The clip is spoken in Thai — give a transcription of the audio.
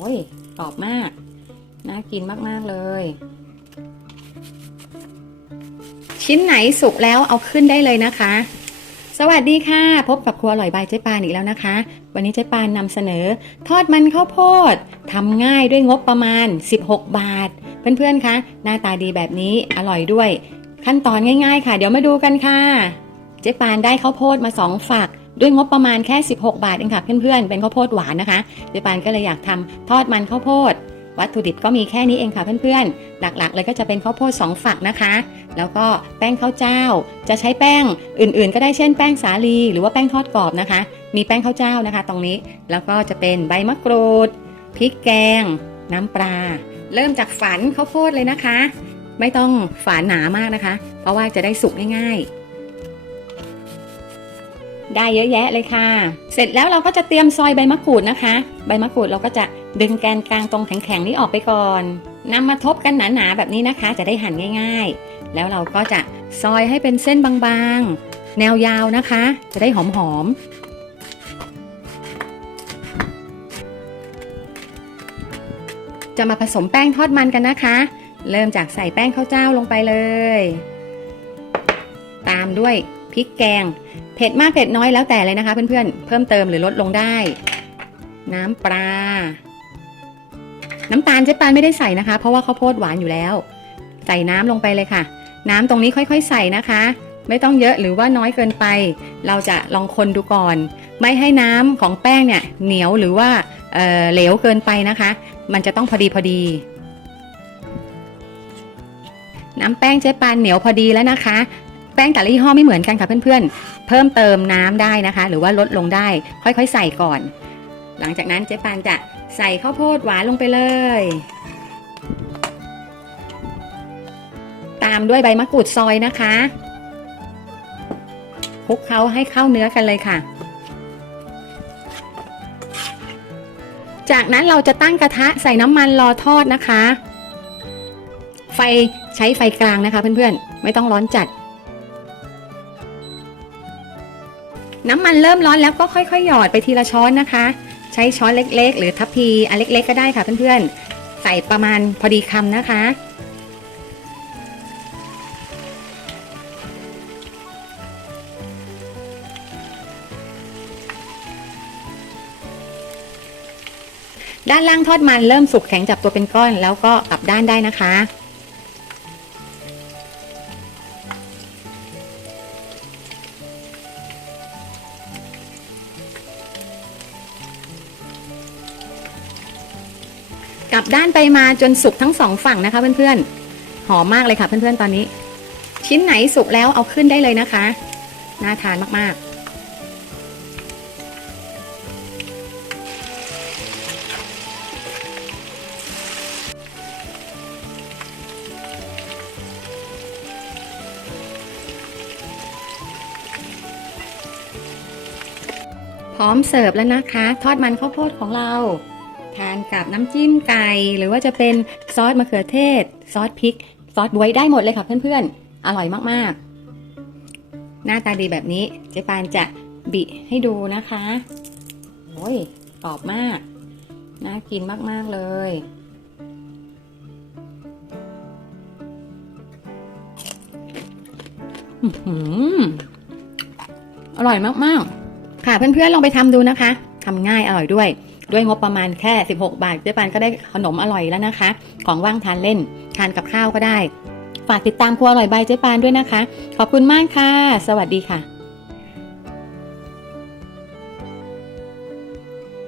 อ้ยกรอบมาก น่ากินมาก ๆ เลย ชิ้นไหนสุกแล้วเอาขึ้นได้เลยนะคะ สวัสดีค่ะ พบกับครัวอร่อยบายเจ๊ปานอีกแล้วนะคะ วันนี้เจ๊ปานนำเสนอ ทอดมันข้าวโพดทำง่ายด้วยงบประมาณ 16 บาท เพื่อน ๆ คะ หน้าตาดีแบบนี้อร่อยด้วย ขั้นตอนง่าย ๆ ค่ะ เดี๋ยวมาดูกันค่ะ เจ๊ปานได้ข้าวโพดมา2ฝัก ด้วยงบประมาณแค่ 16 บาทเองค่ะเพื่อนๆ เป็นข้าวโพดหวานนะคะเจ๊ปานก็เลยอยากทำทอดมันข้าวโพด วัตถุดิบก็มีแค่นี้เองค่ะเพื่อนๆ หลักๆ เลยก็จะเป็นข้าวโพด 2 ฝักนะคะ แล้วก็แป้งข้าวเจ้า จะใช้แป้งอื่นๆ ก็ได้เช่นแป้งสาลีหรือว่าแป้งทอดกรอบนะคะ มีแป้งข้าวเจ้านะคะ ตรงนี้ แล้วก็จะเป็นใบมะกรูด พริกแกง น้ำปลา เริ่มจากฝานข้าวโพดเลยนะคะ ไม่ต้องฝานหนามากนะคะ เพราะว่าจะได้สุกง่ายๆ ได้เยอะแยะเลยค่ะ เสร็จแล้วเราก็จะเตรียมซอยใบมะกรูดนะคะ ใบมะกรูดเราก็จะดึงแกนกลางตรงแข็งๆนี้ออกไปก่อนนำมาทบกันหนาๆแบบนี้นะคะ จะได้หั่นง่าย ๆ แล้วเราก็จะซอยให้เป็นเส้นบางๆ แนวยาวนะคะ จะได้หอมๆจะมาผสมแป้งทอดมันกันนะคะ เริ่มจากใส่แป้งข้าวเจ้าลงไปเลย ตามด้วยพริกแกง เผ็ดมากเผ็ดน้อยแล้วแต่เลยนะคะเพื่อนๆ เพิ่มเติมหรือลดลงได้ น้ำปลา น้ำตาลเจ๊ปานไม่ได้ใส่นะคะ เพราะว่าข้าวโพดหวานอยู่แล้ว ใส่น้ำลงไปเลยค่ะ น้ำตรงนี้ค่อยๆ ใส่นะคะ ไม่ต้องเยอะหรือว่าน้อยเกินไป เราจะลองคนดูก่อน ไม่ให้น้ำของแป้งเนี่ยเหนียวหรือว่าเออเหลวเกินไปนะคะ มันจะต้องพอดีพอดีน้ำแป้งเจ๊ปานเหนียวพอดีแล้วนะคะ ป้งแต่ละยี่ห้อไม่เหมือนกันค่ะเพื่อนๆ เพิ่มเติมน้ำได้นะคะ หรือว่าลดลงได้ ค่อยๆ ใส่ก่อน หลังจากนั้นเจ๊ปานจะใส่ข้าวโพดหวานลงไปเลย ตามด้วยใบมะกรูดซอยนะคะคลุกเคล้าให้เข้าเนื้อกันเลยค่ะ จากนั้นเราจะตั้งกระทะใส่น้ำมันรอทอดนะคะ ไฟใช้ไฟกลางนะคะเพื่อนๆ ไม่ต้องร้อนจัด น้ำมันเริ่มร้อนแล้วก็ค่อยๆ หยอดไปทีละช้อนนะคะ ใช้ช้อนเล็กๆ หรือทัพพีอันเล็ก ๆ ก็ได้ค่ะเพื่อนๆ ใส่ประมาณพอดีคำนะคะ ด้านล่างทอดมันเริ่มสุกแข็งจับตัวเป็นก้อนแล้วก็กลับด้านได้นะคะ กลับด้านไปมาจนสุกทั้งสองฝั่งนะคะเพื่อนๆ หอมมากเลยค่ะเพื่อนๆตอนนี้ ชิ้นไหนสุกแล้วเอาขึ้นได้เลยนะคะ น่าทานมากๆพร้อมเสิร์ฟแล้วนะคะ ทอดมันข้าวโพดของเรา ทานกับน้ำจิ้มไก่หรือว่าจะเป็นซอสมะเขือเทศ ซอสพริก ซอสบวยได้หมดเลยค่ะเพื่อนๆ อร่อยมากๆ หน้าตาดีแบบนี้เจ๊ปานจะบิให้ดูนะคะโอ้ยกรอบมาก น่ากินมากๆเลยอื้อหืออร่อยมากๆ ค่ะเพื่อนๆลองไปทำดูนะคะทำง่ายอร่อยด้วย ด้วยงบประมาณแค่ 16 บาทเจ๊ปานก็ได้ขนมอร่อยแล้วนะคะ ของว่างทานเล่น ทานกับข้าวก็ได้ ฝากติดตามครัวอร่อยใบเจ๊ปานด้วยนะคะ ขอบคุณมากค่ะ สวัสดีค่ะ